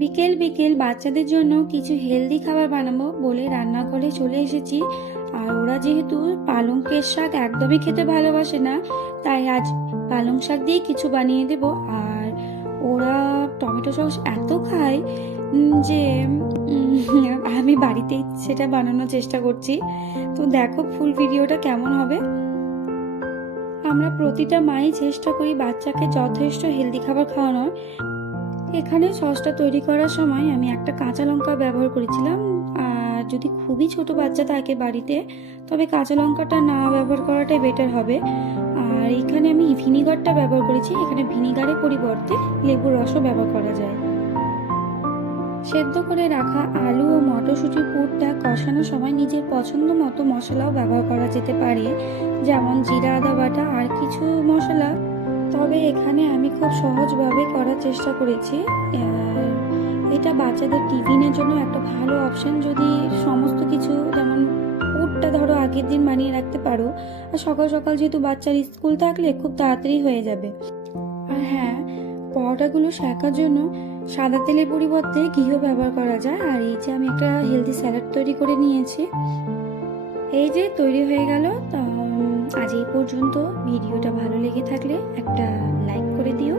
বিকেল বিকেল বাচ্চাদের জন্য কিছু হেলদি খাবার বানাবো বলে রান্নাঘরে চলে এসেছি। আর ওরা যেহেতু পালংকের শাক একদমই খেতে ভালোবাসে না, তাই আজ পালং শাক দিয়ে কিছু বানিয়ে দেব। আর ওরা টমেটো সস এত খায় যে আমি বাড়িতেই সেটা বানানোর চেষ্টা করছি। তো দেখো ফুল ভিডিওটা কেমন হবে। আমরা প্রতিটা মাই চেষ্টা করি বাচ্চাকে যথেষ্ট হেলদি খাবার খাওয়ানোর। এখানে সসটা তৈরি করার সময় আমি একটা কাঁচা লঙ্কা ব্যবহার করেছিলাম। আর যদি খুবই ছোট বাচ্চা থাকে বাড়িতে, তবে কাঁচা লঙ্কাটা না ব্যবহার করাটাই বেটার হবে। আর এখানে আমি ভিনিগারটা ব্যবহার করেছি। এখানে ভিনিগারের পরিবর্তে লেবুর রসও ব্যবহার করা যায়। সেদ্ধ করে রাখা আলু ও মটরশুঁটির পুরটা কষানোর সময় নিজের পছন্দ মতো মশলাও ব্যবহার করা যেতে পারে। যেমন জিরা, আদা বাটা আর কিছু মশলা। তবে এখানে আমি খুব সহজভাবে করার চেষ্টা করেছি। এটা বাচ্চাদের টিফিনের জন্য একটা ভালো অপশন যদি সমস্ত কিছু যেমন পুরটা ধরো আগের দিন বানিয়ে রাখতে পারো, আর সকাল সকাল যেহেতু বাচ্চার স্কুল থাকলে খুব তাড়াতাড়ি হয়ে যাবে। আর হ্যাঁ পরোটাগুলো শেখার জন্য সাদা তেলের পরিবর্তে ঘিও ব্যবহার করা যায়। আর এই যে আমি একটা হেলদি স্যালাড তৈরি করে নিয়েছি। এই যে তৈরি হয়ে গেল, তো আজ এই পর্যন্ত। ভিডিওটা ভালো লেগে থাকলে একটা লাইক করে দিও।